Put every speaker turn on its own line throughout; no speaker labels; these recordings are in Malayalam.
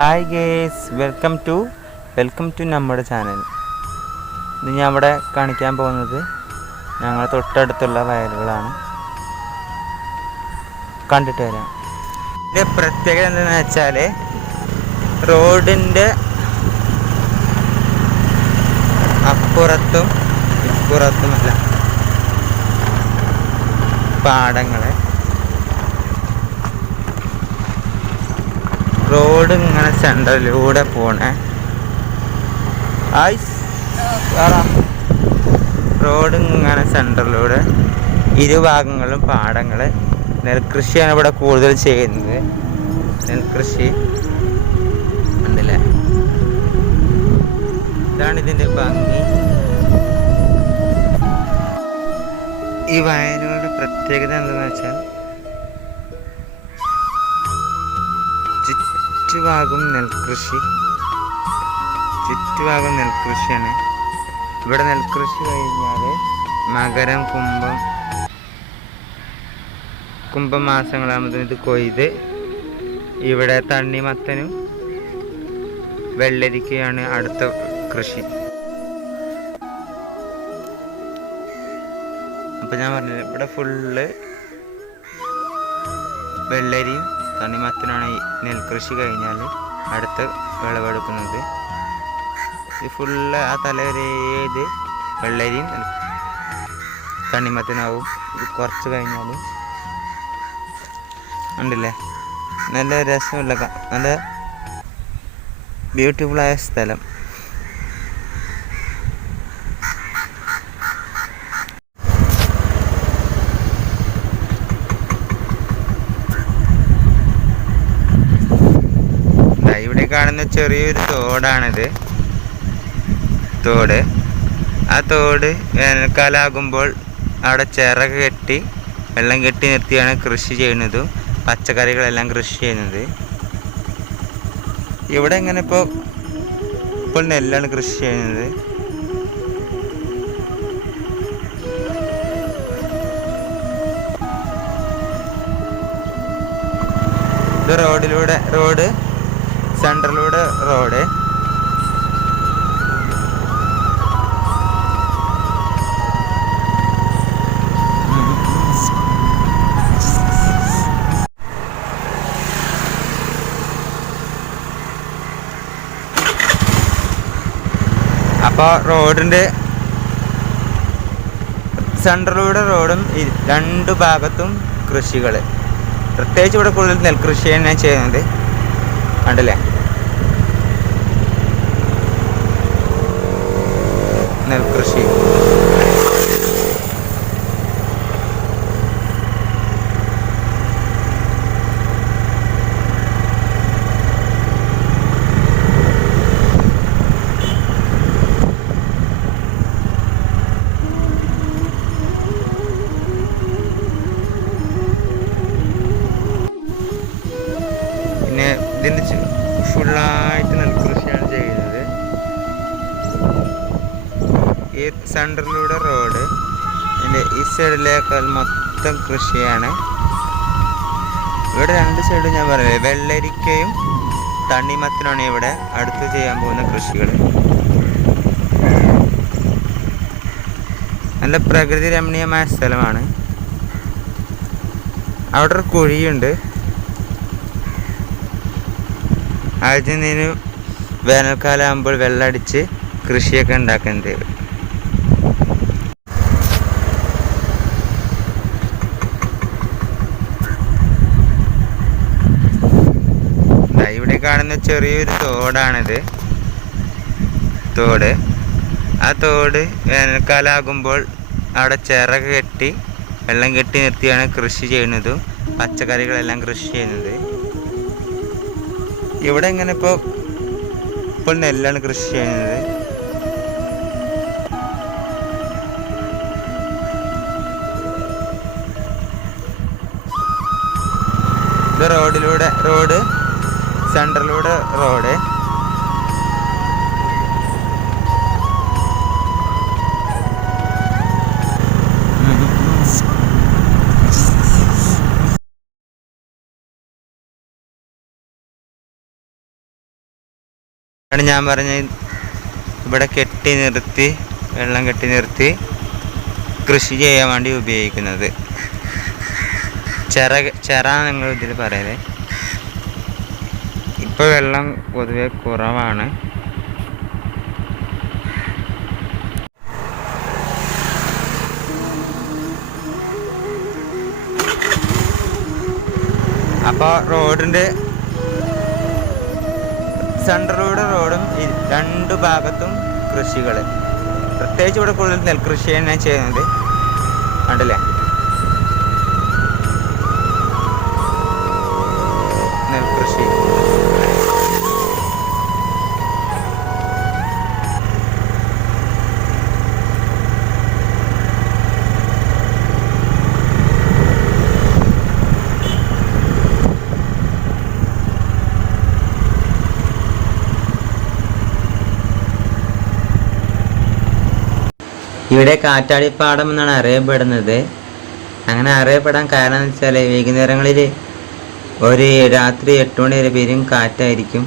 Hi guys welcome to welcome to നമ്മുടെ ചാനൽ ഇത് ഞാൻ ഇവിടെ കാണിക്കാൻ പോകുന്നത് ഞങ്ങൾ തൊട്ടടുത്തുള്ള വയലുകളാണ്. കണ്ടിട്ട് വരാം. ഇതിന്റെ പ്രത്യേകത എന്താണെന്ന് വെച്ചാൽ റോഡിന്റെ അപ്പുറത്തും ഇപ്പുറത്തുമല്ല പാടങ്ങളെ. റോഡ് ഇങ്ങനെ സെന്ററിലൂടെ പോണേ. ആയിസ് റോഡ് ഇങ്ങനെ സെന്ററിലൂടെ ഇരുഭാഗങ്ങളും പാടങ്ങൾ നെൽകൃഷിയാണ് ഇവിടെ കൂടുതൽ ചെയ്യുന്നത്. നെൽകൃഷി. ഉണ്ടല്ലേ ഇതാണ് ഇതിന്റെ ഭംഗി. ഈ വയനാട് പ്രത്യേകത എന്താണെന്ന് വെച്ചാൽ ചുറ്റുഭാഗം നെൽകൃഷി. ചുറ്റുഭാഗം നെൽകൃഷിയാണ്. ഇവിടെ നെൽകൃഷി കഴിഞ്ഞാൽ മകരം കുംഭം. കുംഭമാസങ്ങളാകുമ്പോൾ ഇത് കൊയ്ത് ഇവിടെ തണ്ണിമത്തനും വെള്ളരിക്കയാണ് അടുത്ത കൃഷി. അപ്പം ഞാൻ പറഞ്ഞത് ഇവിടെ ഫുള്ള് വെള്ളരിയും തണ്ണിമത്തനാണ് ഈ നെൽകൃഷി കഴിഞ്ഞാൽ അടുത്ത വിളവെടുക്കുന്നത്. ഇത് ഫുള്ള് ആ തലവരേത് വെള്ളരിയും തണ്ണിമത്തനാവും. ഇത് കുറച്ച് കഴിഞ്ഞാൽ ഉണ്ടല്ലേ നല്ല രസമുള്ള നല്ല ബ്യൂട്ടിഫുള്ളായ സ്ഥലം ദാ ഇവിടെ കാണുന്ന ചെറിയൊരു തോടാണിത്. തോട്. ആ തോട് വേനൽക്കാലാകുമ്പോൾ അവിടെ ചിറക് കെട്ടി വെള്ളം കെട്ടി നിർത്തിയാണ് കൃഷി ചെയ്യുന്നതും പച്ചക്കറികളെല്ലാം കൃഷി ചെയ്യുന്നത്. ഇവിടെ ഇങ്ങനെ ഇപ്പോൾ ഇപ്പോൾ നെല്ലാണ് കൃഷി ചെയ്യുന്നത്. ഇത് റോഡിലൂടെ റോഡ് സെൻട്രലിലൂടെ റോഡ്. അപ്പോൾ റോഡിന്റെ സെൻട്രലൂടെ റോഡും രണ്ടു ഭാഗത്തും കൃഷികൾ പ്രത്യേകിച്ച് ഇവിടെ കൂടുതൽ നെൽകൃഷി തന്നെ ചെയ്യുന്നത്. കണ്ടില്ലേ? ഫുള്ളായിട്ട് നെൽകൃഷിയാണ് ചെയ്യുന്നത്. ഈ സെന്ററിലൂടെ റോഡ് അതിന്റെ ഈ സൈഡിലേക്കാൾ മൊത്തം കൃഷിയാണ്. ഇവിടെ രണ്ട് സൈഡും ഞാൻ പറയുന്നത് വെള്ളരിക്കയും തണ്ണിമത്തിനാണ് ഇവിടെ അടുത്ത് ചെയ്യാൻ പോകുന്ന കൃഷികൾ നല്ല പ്രകൃതി രമണീയമായ സ്ഥലമാണ്. അവിടെ ഒരു കുഴിയുണ്ട്. അതിൽ നിന്ന് വേനൽക്കാലം ആകുമ്പോൾ വെള്ളമടിച്ച് കൃഷിയൊക്കെ ഉണ്ടാക്കുന്നത് ഇവിടെ കാണുന്ന ചെറിയൊരു തോടാണിത്. തോട്. ആ തോട് വേനൽക്കാലമാകുമ്പോൾ അവിടെ ചിറക് കെട്ടി വെള്ളം കെട്ടി നിർത്തിയാണ് കൃഷി ചെയ്യുന്നതും. പച്ചക്കറികളെല്ലാം കൃഷി ചെയ്യുന്നത്. ഇവിടെ എങ്ങനെ ഇപ്പോൾ ഇപ്പോൾ നെല്ലാണ് കൃഷി ചെയ്യുന്നത്. ഇത് റോഡിലൂടെ റോഡ് സെൻട്രലിലൂടെ റോഡ് ആണ് ഞാൻ പറഞ്ഞ ഇവിടെ കെട്ടി നിർത്തി വെള്ളം കെട്ടി നിർത്തി കൃഷി ചെയ്യാൻ വേണ്ടി ഉപയോഗിക്കുന്നത്. ചിറ ചിറ നിങ്ങൾ ഇതിൽ പറയുന്നത് ഇപ്പൊ വെള്ളം പൊതുവെ കുറവാണ്. അപ്പോൾ റോഡിന്റെ സെൻട്രലൂടെ റോഡും രണ്ടു രണ്ട് ഭാഗത്തും കൃഷികൾ പ്രത്യേകിച്ച് ഇവിടെ കൂടുതൽ നെൽകൃഷി തന്നെ ചെയ്യുന്നത്. കണ്ടല്ലേ? നെൽകൃഷി. ഇവിടെ കാറ്റാടിപ്പാടം എന്നാണ് അറിയപ്പെടുന്നത്. അങ്ങനെ അറിയപ്പെടാൻ കാരണം എന്ന് വെച്ചാൽ വൈകുന്നേരങ്ങളിൽ ഒരു രാത്രി എട്ട് മണി വരെ പേരും കാറ്റായിരിക്കും.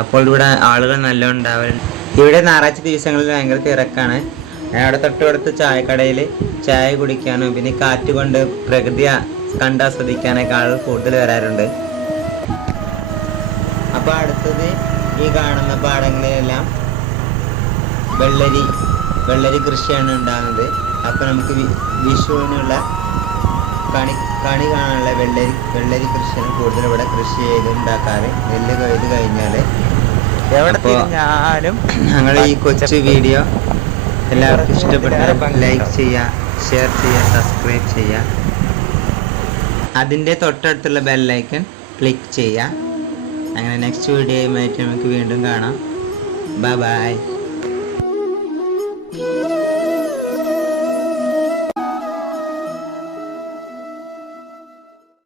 അപ്പോൾ ഇവിടെ ആളുകൾ നല്ല ഉണ്ടാവലുണ്ട് ഇവിടെ ഞായറാഴ്ച ദിവസങ്ങളിൽ ഭയങ്കര തിരക്കാണ്. അവിടെ തൊട്ടടുത്ത് ചായക്കടയിൽ ചായ കുടിക്കാനും പിന്നെ കാറ്റ് കൊണ്ട് പ്രകൃതി കണ്ടാസ്വദിക്കാനൊക്കെ ആളുകൾ കൂടുതൽ വരാറുണ്ട്. അപ്പോൾ അടുത്തത് ഈ കാണുന്ന പാടങ്ങളിലെല്ലാം വെള്ളരി വെള്ളരി കൃഷിയാണ് ഉണ്ടാകുന്നത്. അപ്പോൾ നമുക്ക് വിഷുവിനുള്ള കണി കണി കാണാനുള്ള വെള്ളരി വെള്ളരി കൃഷിയാണ് കൂടുതൽ ഇവിടെ കൃഷി ചെയ്ത് ഉണ്ടാക്കാറ്. നെല്ല് കൊയ്ത് കഴിഞ്ഞാൽ അപ്പോ ഞങ്ങൾ ഈ കൊച്ചു വീഡിയോ എല്ലാവർക്കും ഇഷ്ടപ്പെട്ടാൽ ലൈക്ക് ചെയ്യുക ഷെയർ ചെയ്യുക സബ്സ്ക്രൈബ് ചെയ്യുക അതിന്റെ തൊട്ടടുത്തുള്ള ബെല്ലൈക്കൺ ക്ലിക്ക് ചെയ്യുക അങ്ങനെ നെക്സ്റ്റ് വീഡിയോയുമായിട്ട് നമുക്ക് വീണ്ടും കാണാം. Bye bye